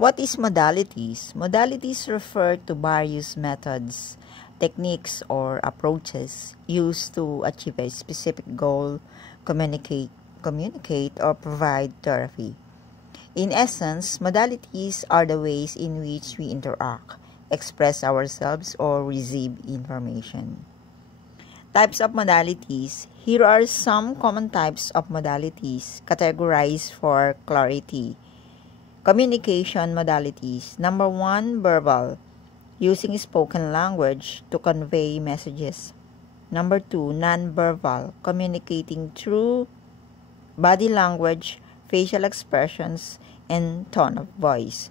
What is modalities? Modalities refer to various methods, techniques, or approaches used to achieve a specific goal, communicate, or provide therapy. In essence, modalities are the ways in which we interact, express ourselves, or receive information. Types of modalities. Here are some common types of modalities categorized for clarity. Communication modalities. Number 1, verbal, using spoken language to convey messages. Number 2, non-verbal, communicating through body language, facial expressions, and tone of voice.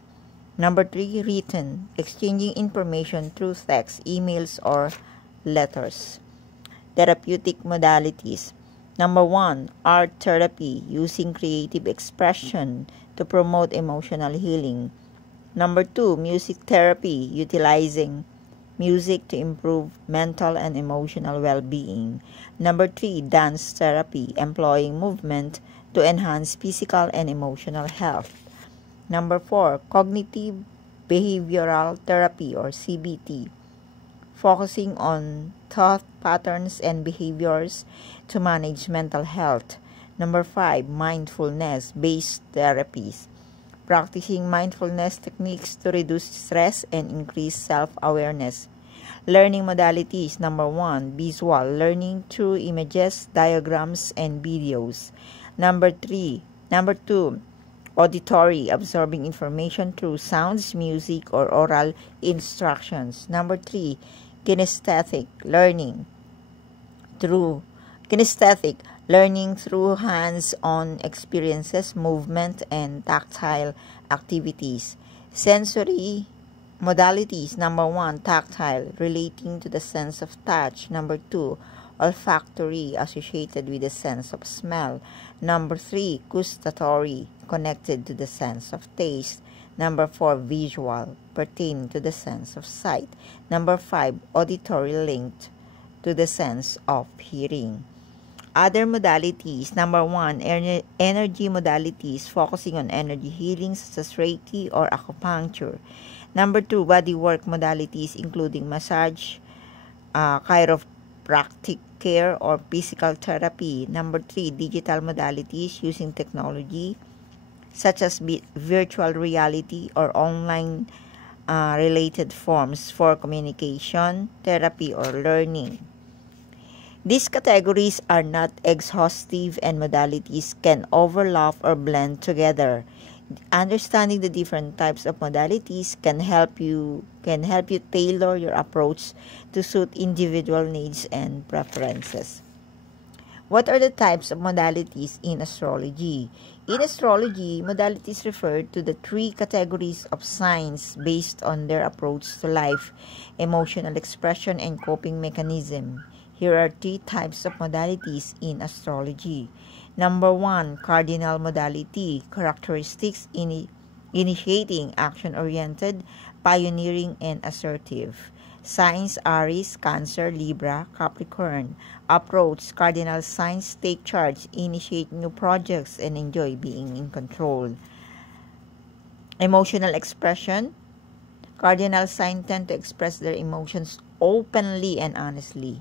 Number 3, written, exchanging information through text, emails, or letters. Therapeutic modalities. Number 1, art therapy, using creative expression to promote emotional healing. Number 2, music therapy, utilizing music to improve mental and emotional well-being. Number 3, dance therapy, employing movement to enhance physical and emotional health. Number 4, cognitive behavioral therapy or CBT, focusing on thought patterns and behaviors to manage mental health. Number 5, mindfulness-based therapies, practicing mindfulness techniques to reduce stress and increase self-awareness. Learning modalities. Number 1, visual, learning through images, diagrams, and videos. Number 2, auditory, absorbing information through sounds, music, or oral instructions. Number 3, kinesthetic, learning through hands-on experiences, movement, and tactile activities. Sensory modalities. Number 1, tactile, relating to the sense of touch. Number 2, olfactory, associated with the sense of smell. Number 3, gustatory, connected to the sense of taste. Number 4, visual, pertaining to the sense of sight. Number 5, auditory, linked to the sense of hearing. Other modalities. Number 1, energy modalities, focusing on energy healing such as Reiki or acupuncture. Number 2, bodywork modalities, including massage, chiropractic care, or physical therapy. Number 3, digital modalities, using technology such as virtual reality or online related forms for communication, therapy, or learning. These categories are not exhaustive, and modalities can overlap or blend together. Understanding the different types of modalities can help you tailor your approach to suit individual needs and preferences. What are the types of modalities in astrology? In astrology, modalities refer to the 3 categories of signs based on their approach to life, emotional expression, and coping mechanism. Here are 3 types of modalities in astrology. Number 1, cardinal modality, characteristics initiating, action-oriented, pioneering, and assertive. Signs: Aries, Cancer, Libra, Capricorn. Approach: cardinal signs take charge, initiate new projects, and enjoy being in control. Emotional expression: cardinal signs tend to express their emotions openly and honestly.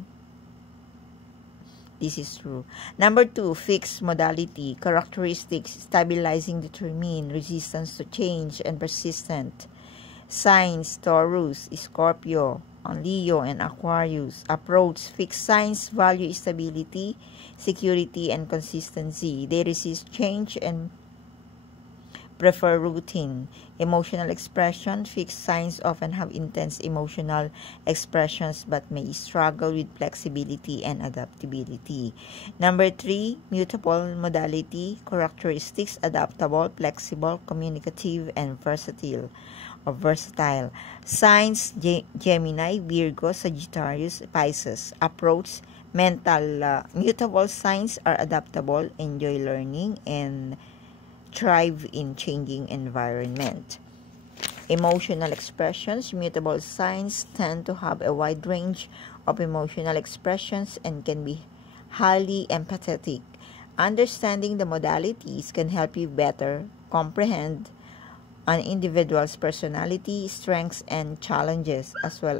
This is true. Number 2, fixed modality, characteristics: stabilizing, determined, resistance to change, and persistent. Signs: Taurus, Scorpio, Leo, and Aquarius. Approach: fixed signs value stability, security, and consistency. They resist change and prefer routine. Emotional expression: fixed signs often have intense emotional expressions but may struggle with flexibility and adaptability. Number 3, mutable modality, characteristics: adaptable, flexible, communicative, and versatile. Signs: Gemini, Virgo, Sagittarius, Pisces. Approach: mental. Mutable signs are adaptable, enjoy learning, and thrive in changing environment. Emotional expressions: mutable signs tend to have a wide range of emotional expressions and can be highly empathetic. Understanding the modalities can help you better comprehend an individual's personality, strengths, and challenges, as well